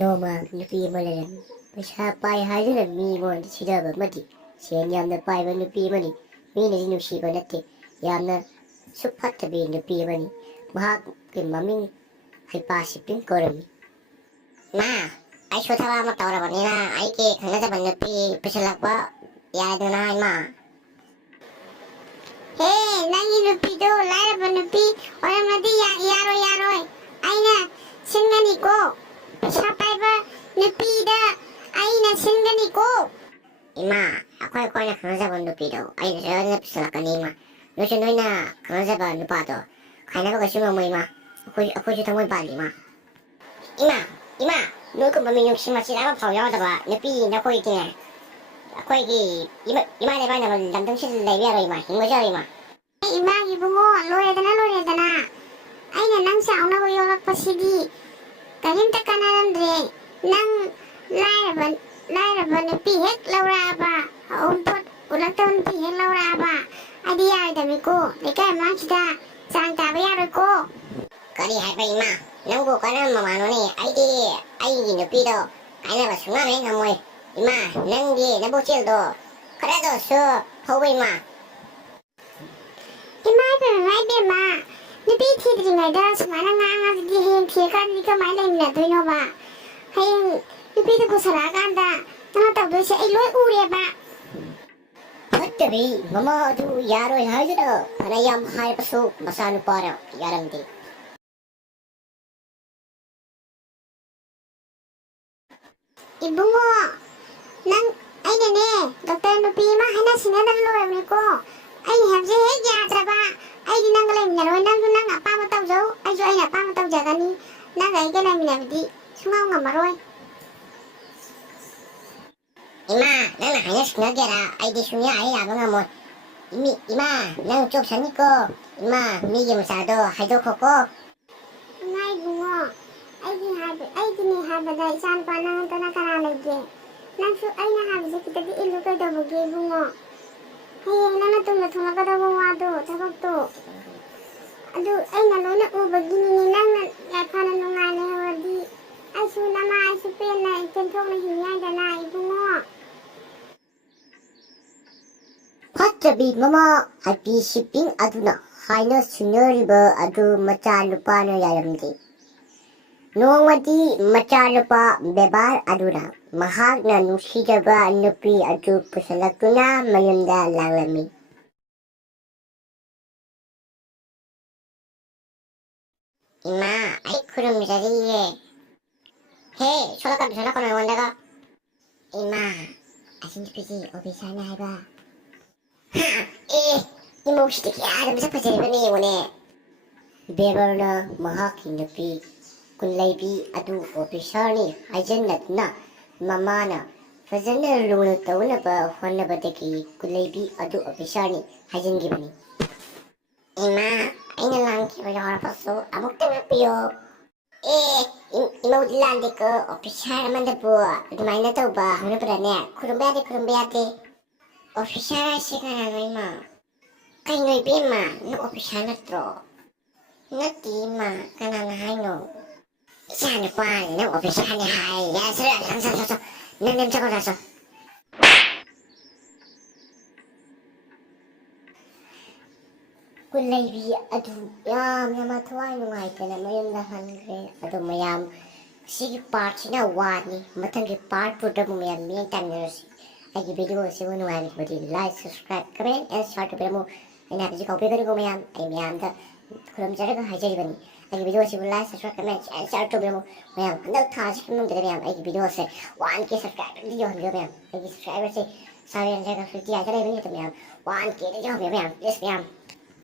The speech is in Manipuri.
ꯅꯣꯡꯃ ꯅꯨꯄꯤ ꯑꯃ ꯂꯩꯔꯝꯃꯤ ꯄꯩꯁꯥ ꯄꯥꯏ ꯍꯥꯏꯗꯨꯅ ꯃꯤꯉꯣꯟꯗ ꯁꯤꯗꯕ ꯑꯃꯗꯤ ꯁꯦꯟ ꯌꯥꯝꯅ ꯄꯥꯏꯕ ꯅꯨꯄꯤ ꯑꯃꯅꯤ ꯃꯤꯅꯗꯤ ꯅꯨꯡꯁꯤꯕ ꯅꯠꯇꯦ ꯌꯥꯝꯅ ꯁꯨꯛ ꯐꯠꯇꯕꯤ ꯅꯨꯄꯤ ꯑꯃꯅꯤ ꯃꯍꯥꯛꯀꯤ ꯃꯃꯤꯡ ꯍꯩꯄꯥ ꯁꯤꯄꯤꯡ ꯀꯧꯔꯝꯃꯤ ꯃꯥ ꯑꯩꯁꯨ ꯊꯕꯛ ꯑꯃ ꯇꯧꯔꯕꯅꯤꯅ ꯑꯩꯒꯤ ꯈꯪꯅꯖꯕ ꯅꯨꯄꯤ ꯄꯨꯁꯤꯜꯂꯛꯄ ꯌꯥꯏꯗꯅ ꯏꯃꯥ ꯍꯦ ꯅꯪꯒꯤ ꯅꯨꯄꯤꯗꯣ ꯂꯥꯏꯔꯕ ꯅꯨꯄꯤ ꯑꯣꯏꯔꯝꯃꯗꯤ ꯌꯥꯔꯣꯏ ꯑꯩꯅ ꯁꯤꯟꯒꯅꯤꯀꯣ ꯄꯩꯁꯥ ꯄꯥꯏꯕ ꯅꯨꯄꯤꯗ ꯑꯩꯅ ꯁꯤꯟꯒꯅꯤꯀꯣ ꯏꯃꯥ ꯑꯩꯈꯣꯏꯅ ꯈꯪꯅꯖꯕ ꯅꯨꯄꯤꯗꯣ ꯑꯩꯅ ꯁꯣꯏꯗꯅ ꯄꯨꯁꯤꯜꯂꯛꯀꯅꯤ ꯏꯃꯥ ꯅꯣꯏꯁꯨ ꯅꯣꯏꯅ ꯈꯪꯅꯖꯕ ꯅꯨꯄꯥꯗꯣ ꯈꯥꯏꯅꯕ ꯀꯩꯁꯨ ꯉꯝꯃꯣꯏ ꯏꯃꯥ ꯑꯩꯈꯣꯏꯁꯨ ꯊꯃꯣꯏ ꯄꯥꯜꯂꯤ ꯏꯃꯥ ꯅꯣꯏꯒꯨꯝꯕ ꯃꯤꯅꯨꯡꯁꯤ ꯃꯆꯤꯠ ꯑꯃꯐꯥꯎ ꯌꯥꯎꯗꯕ ꯅꯨꯄꯤ ꯅꯈꯣꯏꯒꯤꯅꯦ ꯑꯩꯈꯣꯏꯒꯤ ꯏꯃꯥ ꯂꯩꯕꯥꯛꯅ ꯂꯝꯗꯝꯁꯤ ꯂꯩꯕ ꯌꯥꯔꯣꯏ ꯏꯃꯥ ꯍꯤꯡꯕꯁꯨ ꯌꯥꯔꯣꯏ ꯏꯃꯥ ꯏꯃꯥꯒꯤ ꯏꯕꯨꯡꯉꯣ ꯂꯣꯏꯔꯦꯗꯅ ꯑꯩꯅ ꯅꯪ ꯆꯥꯎꯅꯕ ꯌꯣꯛꯂꯛꯄꯁꯤꯗꯤ ꯀꯔꯤꯝꯇ ꯀꯥꯟꯅꯔꯝꯗ꯭ꯔꯦ ꯅꯪ ꯂꯥꯏꯔꯕ ꯅꯨꯄꯤ ꯍꯦꯛ ꯂꯧꯔꯛꯑꯕ ꯑꯎꯟꯄꯣꯠ ꯎꯔꯛꯇꯕ ꯅꯨꯄꯤ ꯍꯦꯛ ꯂꯧꯔꯛꯑꯕ ꯑꯩꯗꯤ ꯌꯥꯔꯣꯏꯗꯕꯅꯤꯀꯣ ꯂꯩꯀꯥꯏ ꯃꯃꯥꯡꯁꯤꯗ ꯆꯥꯡ ꯇꯥꯕ ꯌꯥꯔꯣꯏꯀꯣ ꯀꯔꯤ ꯍꯥꯏꯕ ꯏꯃꯥ ꯅꯪꯕꯨ ꯀꯔꯝꯕ ꯃꯃꯥꯅꯣꯅꯦ ꯑꯩꯒꯤ ꯅꯨꯄꯤꯗꯣ ꯀꯥꯏꯅꯕ ꯁꯨꯡꯉꯝ ꯍꯦꯛ ꯉꯝꯃꯣꯏ ꯏꯃꯥ ꯅꯪꯒꯤ ꯅꯕꯨꯛꯆꯦꯜꯗꯣ ꯈꯔꯗꯁꯨ ꯐꯧꯕ ꯏꯃꯥ ꯏꯃꯥ ꯅꯨꯄꯤ ꯊꯤꯗ꯭ꯔꯤꯉꯩꯗ ꯁꯨꯃꯥꯏꯅ ꯉꯥꯡꯉꯗꯤ ꯍꯌꯦꯡ ꯊꯤꯔꯀꯥꯟꯗꯗꯤ ꯀꯃꯥꯏꯅ ꯂꯩꯃꯤꯟꯅꯗꯣꯏꯅꯣꯕ ꯍꯌꯦꯡ ꯅꯨꯄꯤꯗꯣ ꯄꯨꯁꯜꯂꯛꯑꯀꯥꯟꯗ ꯅꯪꯅ ꯇꯧꯗꯣꯏꯁꯦ ꯑꯩ ꯂꯣꯏ ꯎꯔꯦꯕ ꯐꯠꯇꯕꯤ ꯃꯃꯥ ꯑꯗꯨ ꯌꯥꯔꯣꯏ ꯍꯥꯏꯗꯨꯅ ꯐꯅ ꯌꯥꯝ ꯍꯥꯏꯕꯁꯨ ꯃꯆꯥꯅꯨꯄꯥꯅ ꯌꯥꯔꯝꯗꯦ ꯏꯕꯨꯡꯉꯣ ꯅꯪ ꯑꯩꯅꯅꯦ ꯗꯣꯛꯇꯔ ꯅꯨꯄꯤ ꯑꯃ ꯍꯥꯏꯅ ꯁꯤꯡꯅꯗꯅ ꯂꯣꯏꯔꯕꯅꯤꯀꯣ ꯑꯩꯅ ꯍꯥꯏꯕꯁꯦ ꯍꯦꯛ ꯌꯥꯗ꯭ꯔꯕ ꯑꯩꯗꯤ ꯅꯪꯒ ꯂꯩꯃꯤꯟꯅꯔꯣꯏ ꯅꯪꯁꯨ ꯅꯪ ꯑꯄꯥꯝꯕ ꯇꯧꯖꯧ ꯑꯩꯁꯨ ꯑꯩꯅ ꯑꯄꯥꯝꯕ ꯇꯧꯖꯒꯅꯤ ꯅꯪꯒ ꯑꯩꯒ ꯂꯩꯃꯤꯟꯅꯕꯗꯤ ꯁꯨꯡꯉꯝ ꯉꯝꯃꯔꯣꯏ ꯏꯃꯥ ꯅꯪꯅ ꯍꯥꯏꯅ ꯁꯤꯡꯅꯒꯦꯔꯥ ꯑꯩꯗꯤ ꯁꯨꯡꯌꯥ ꯌꯥꯕ ꯉꯝꯃꯣꯏ ꯏꯃꯥ ꯅꯪ ꯆꯣꯞꯁꯅꯤꯀꯣ ꯏꯃꯥ ꯃꯤꯒꯤ ꯃꯆꯥꯗꯣ ꯍꯥꯏꯗꯣꯛꯈꯣꯀꯣ ꯏꯃꯥ ꯏꯕꯨꯡꯉꯣ ꯑꯩꯒꯤꯅꯦ ꯍꯥꯏꯕꯗ ꯏꯆꯥꯅꯨꯄꯥ ꯅꯪ ꯅꯠꯇꯅ ꯀꯅꯥ ꯂꯩꯒꯦ ꯅꯪꯁꯨ ꯑꯩꯅ ꯍꯥꯏꯕꯁꯦ ꯈꯤꯇꯗꯤ ꯏꯜꯂꯨ ꯀꯩꯗꯧꯕꯒꯦ ꯏꯕꯨꯡꯉꯣ ꯍꯌꯦꯡ ꯅꯪꯅ ꯇꯨꯡꯗ ꯊꯣꯛꯂꯛꯀꯗꯕ ꯋꯥꯗꯣ ꯊꯕꯛꯇꯣ ꯑꯗꯨ ꯑꯩꯅ ꯂꯣꯏꯅ ꯎꯕꯒꯤꯅꯤꯅꯦ ꯅꯪꯅ ꯌꯥꯏꯐꯅ ꯅꯨꯡꯉꯥꯏꯅ ꯂꯩꯍꯧꯔꯗꯤ ꯑꯩꯁꯨ ꯅꯃꯥ ꯑꯩꯁꯨ ꯄꯦꯟꯅ ꯏꯆꯦꯟꯊꯣꯛꯅ ꯍꯤꯡ ꯌꯥꯏꯗꯅ ꯏꯕꯨꯡꯉꯣ ꯐꯠꯇꯕꯤ ꯃꯃꯥ ꯍꯩꯄꯤ ꯁꯤꯄꯤꯡ ꯑꯗꯨꯅ ꯍꯥꯏꯅ ꯁꯤꯡꯅꯔꯤꯕ ꯑꯗꯨ ꯃꯆꯥꯅꯨꯄꯥꯅ ꯌꯥꯔꯝꯗꯦ ꯅꯣꯡꯃꯗꯤ ꯃꯆꯥꯅꯨꯄꯥ ꯕꯦꯕꯥꯔ ꯑꯗꯨꯅ ꯃꯍꯥꯛꯅ ꯅꯨꯡꯁꯤꯖꯕ ꯅꯨꯄꯤ ꯑꯗꯨ ꯄꯨꯁꯤꯜꯂꯛꯇꯨꯅ ꯃꯌꯨꯝꯗ ꯂꯥꯛꯂꯝꯃꯤ ꯏꯃꯥ ꯑꯩ ꯈꯨꯔꯨꯝꯖꯔꯤꯌꯦ ꯍꯦ ꯁꯣꯂꯛꯀꯅꯨ ꯑꯩꯉꯣꯟꯗꯒ ꯏꯃꯥ ꯑꯁꯤ ꯅꯨꯄꯤꯁꯤ ꯑꯣꯐꯤꯁꯥꯔꯅ ꯍꯥꯏꯕ 이모시도 야 ꯃꯁꯛ ꯐꯖꯔꯤꯕꯅꯦ ꯌꯦꯡꯉꯨꯅꯦ ꯕꯦꯕꯔꯅ ꯃꯍꯥꯛꯀꯤ ꯅꯨꯄꯤ ꯀꯨꯟꯂꯩꯕꯤ ꯑꯗꯨ ꯑꯣꯐꯤꯁꯥꯔꯅꯤ ꯍꯥꯏꯖꯟꯅꯗꯨꯅ ꯃꯃꯥꯅ ꯐꯖꯅ ꯂꯨꯅ ꯇꯧꯅꯕ ꯍꯣꯠꯅꯕꯗꯒꯤ ꯀꯨꯟꯂꯩꯕꯤ ꯑꯗꯨ ꯑꯣꯐꯤꯁꯥꯔꯅꯤ ꯍꯥꯏꯖꯤꯟꯈꯤꯕꯅꯤ ꯏꯃꯥ ꯑꯩꯅ ꯂꯥꯟꯈꯤꯕ ꯌꯥꯎꯔꯕꯁꯨ ꯑꯃꯨꯛꯇ ꯉꯥꯛꯄꯤꯌꯣ 이모디 란데그 오피셜 만들고 ꯑꯗꯨꯃꯥꯏꯅ ꯇꯧꯕ ꯍꯧꯅꯕ꯭ꯔꯅꯦ ꯈꯨꯔꯨꯝꯕ ꯌꯥꯗꯦ 오피셜 시간은 이마 ꯀꯩꯅꯣ 이베마 너 오피셜 ꯅꯠꯇ꯭ꯔꯣ ꯅꯠꯇꯦ 이마 ꯀꯅꯥꯅ ꯍꯥꯏꯅꯣ 이찬우빠 너 오피셜이 하이 야 소리 서 넌 적어놨어 ꯀꯨꯟꯂꯩꯕꯤ ꯑꯗꯨ ꯌꯥꯝꯅ ꯊꯋꯥꯏ ꯅꯨꯡꯉꯥꯏꯇꯅ ꯃꯌꯨꯝꯗ ꯍꯟꯈ꯭ꯔꯦ ꯑꯗꯨ ꯃꯌꯥꯝ ꯁꯤꯒꯤ ꯄꯥꯔꯠꯁꯤꯅ ꯋꯥꯅꯤ ꯃꯊꯪꯒꯤ ꯄꯥꯔꯠ 2ꯗ ꯑꯃꯨꯛ ꯃꯌꯥꯝ ꯃꯤꯠꯌꯦꯡ ꯇꯥꯃꯤꯟꯅꯔꯁꯤ ꯑꯩꯒꯤ ꯚꯤꯗꯤꯑꯣ ꯑꯁꯤꯕꯨ ꯅꯨꯡꯉꯥꯏꯔꯕꯗꯤ ꯂꯥꯏꯛ ꯁꯕꯁꯀ꯭ꯔꯥꯏꯕ ꯀꯃꯦꯟ ꯑꯦꯟ ꯁꯤꯌꯔ ꯇꯧꯕꯤꯔꯝꯃꯨ ꯑꯩꯅ ꯍꯥꯏꯕꯁꯤ ꯀꯥꯎꯕꯤꯒꯅꯨꯀꯣ ꯃꯌꯥꯝ ꯑꯩ ꯃꯌꯥꯝꯗ ꯈꯨꯔꯨꯝꯖꯔꯒ ꯍꯥꯏꯖꯔꯤꯕꯅꯤ ꯑꯩꯒꯤ ꯚꯤꯗꯤꯑꯣ ꯑꯁꯤꯕꯨ ꯂꯥꯏꯛ ꯁꯕꯁꯀ꯭ꯔꯥꯏꯕ ꯀꯃꯦꯟ ꯑꯦꯟ ꯁꯤꯌꯔ ꯇꯧꯕꯤꯔꯝꯃꯨ ꯃꯌꯥꯝ ꯍꯟꯗꯛ ꯊꯥꯁꯤꯒꯤ ꯃꯅꯨꯡꯗ ꯃꯌꯥꯝ ꯑꯩꯒꯤ ꯚꯤꯗꯤꯑꯣꯁꯦ 1K ꯁꯕꯁꯀ꯭ꯔꯥꯏꯕꯔꯗꯤ ꯌꯧꯍꯟꯕꯤꯌꯨ ꯃꯌꯥꯝ ꯑꯩꯒꯤ ꯁꯕꯁꯀ꯭ꯔꯥꯏꯕꯔꯁꯦ 750 ꯍꯥꯏꯇ ꯂꯩꯕꯅꯤ ꯃꯌꯥꯝ 1Kꯗ ꯌꯧꯍꯟꯕꯤꯌꯨ ꯃꯌꯥꯝ ꯄ꯭ꯂꯤꯖ ꯃꯌꯥꯝ